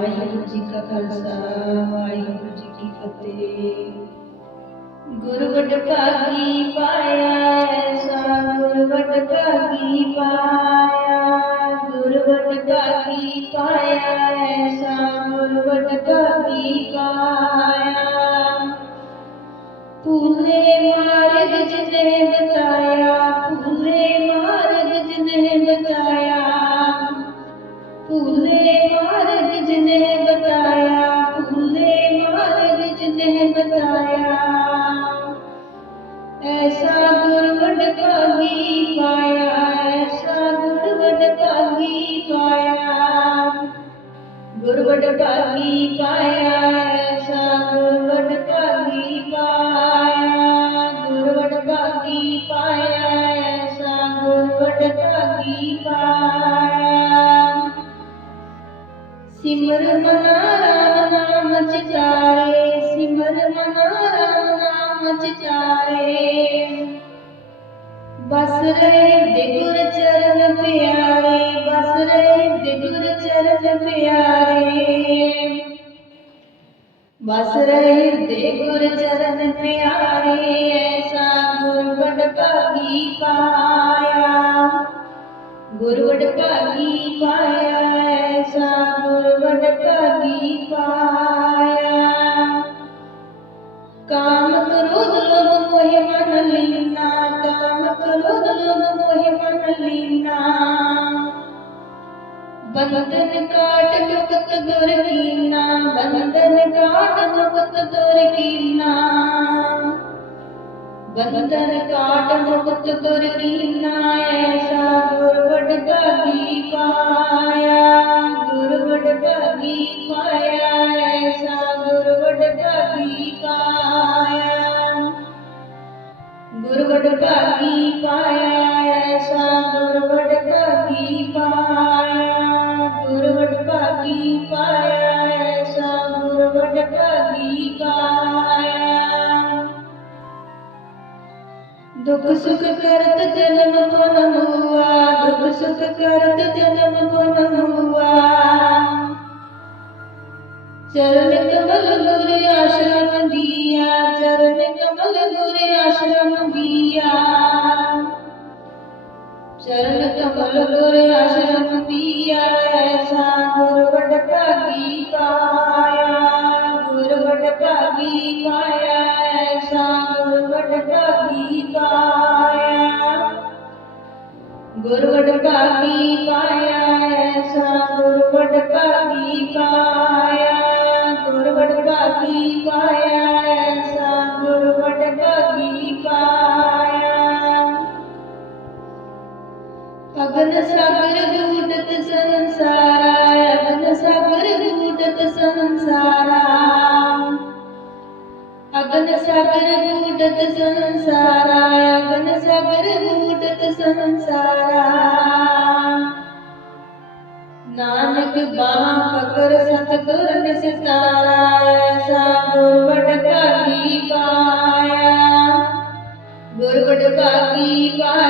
ਵਾਹਿਗੁਰੂ ਜੀ ਕਾ ਖਾਲਸਾ, ਵਾਹਿਗੁਰੂ ਜੀ ਕੀ ਫਤਿਹ। ਗੁਰ ਵਡ ਭਾਗੀ ਪਾਇਆ, ਐਸਾ ਗੁਰ ਵਡ ਭਾਗੀ ਪਾਇਆ। ਗੁਰ ਵਡ ਭਾਗੀ ਪਾਇਆ, ਐਸਾ ਗੁਰ ਵਡ ਭਾਗੀ ਪਾਇਆ। ਭੂਲੇ ਮਾਰਗ ਗੁਰਵਡ ਭਾਗੀ ਪਾਇਆ, ਐਸਾ ਗੁਰਵਡ ਭਾਗੀ ਪਾਇਆ। ਗੁਰਵਡ ਭਾਗੀ ਪਾਇਆ, ਐਸਾ ਗੁਰਵਡ ਭਾਗੀ ਪਾਇਆ। ਗੁਰਵਡ ਭਾਗੀ ਪਾਇਆ, ਐਸਾ ਗੁਰਵਡ ਭਾਗੀ ਪਾਇਆ। ਸਿਮਰ ਮਨਾ ਰਾਮ ਨਾਮ ਚਿਤਾਰੇ, ਸਿਮਰ ਮਨਾ ਰਾਮ ਨਾਮ ਚਿਤਾਰੇ। ਬਸ ਰਹੇ ਦੇ ਗੁਰ ਚਰਨ ਪਿਆਰੇ, ਬਸ ਰਹੇ ਦੇ ਗੁਰ ਚਰਨ ਪਿਆਰੇ। ਬਸ ਰਹੇ ਦੇ ਗੁਰ ਚਰਨ ਪਿਆਰੇ, ਐਸਾ ਗੁਰ ਵਡ ਭਾਗੀ ਪਾਇਆ। ਗੁਰਵਡ ਭਾਗੀ ਪਾਇਆ, ਐਸਾ ਗੁਰਵਡ ਭਾਗੀ ਪਾਇਆ। ਕਾਮ ਕ੍ਰੋਧ ਲੋਭ ਮੋਹ ਮਨ ਲਈ ਕਾਮ ਕ੍ਰੋਧ ਲੋਭ ਮੋਹ ਮਨ ਲੀਨਾ ਬੰਧਨ ਕਾਟ ਮੁਕਤ ਗੁਰ ਕੀਨਾ ਬੰਧਨ ਕਾਟ ਮੁਕਤ ਗੁਰ ਕੀਨਾ ਬੰਧਨ ਕਾਟ ਮੁਕਤ ਗੁਰ ਕੀਨਾ ਐਸਾ ਗੁਰ ਵਡ ਭਾਗੀ ਗੁਰ ਭਾਗੀ ਪਾਇਆ, ਐਸਾ ਗੁਰ ਭਾਗੀ ਪਾਇਆ। ਗੁਰ ਭਾਗੀ ਪਾਇਆ, ਐਸਾ ਗੁਰ ਭਾਗੀ ਪਾਇਆ। ਦੁਖ ਸੁਖ ਕਰਤ ਜਨਮ ਪਨ ਹੁਆ, ਦੁਖ ਸੁਖ ਕਰਤ ਜਨਮ ਪਨ ਹੁਆ। ਚਰਨ ਕਮਲ ਗੁਰ ਆਸ਼ਰਮ ਦੀਆ, ਚਰਨ ਕਮਲ ਗੁਰ ਆਸ਼ਰਮ ਦੀਆ। ਚਰਨ ਕਮਲ ਗੁਰ ਆਸ਼ਰਮ ਦੀਆ, ਐਸਾ ਗੁਰ ਵਡ ਭਾਗੀ ਪਾਇਆ। ਗੁਰ ਵਡ ਭਾਗੀ ਪਾਇਆ, ਐਸਾ ਗੁਰ ਵਡ ਭਾਗੀ ਪਾਇਆ। ਗੁਰ ਵਡ ਭਾਗੀ ਪਾਇਆ, ਐਸਾ ਗੁਰ ਵਡ ਭਾਗੀ ਅਗਨ ਸਾਗਰ ਗੂੜਤ ਸੰਸਾਰਾ ਅਗਨ ਸਾਗਰ ਗੂੜਤ ਸੰਸਾਰਾ। ਅਗਨ ਸਾਗਰ ਗੂੜਤ ਸੰਸਾਰਾ, ਅਗਨ ਸਾਗਰ ਗੂੜਤ ਸੰਸਾਰਾ। ਨਾਨਕ ਬਾਹ ਪਕਰ ਸਤਗੁਰ ਨਿਸਤਾਰਾ ਐਸਾ ਗੁਰ ਭਾਗੀ ਪਾਇਆ। ਗੁਰ ਭਾਗੀ ਪਾਇਆ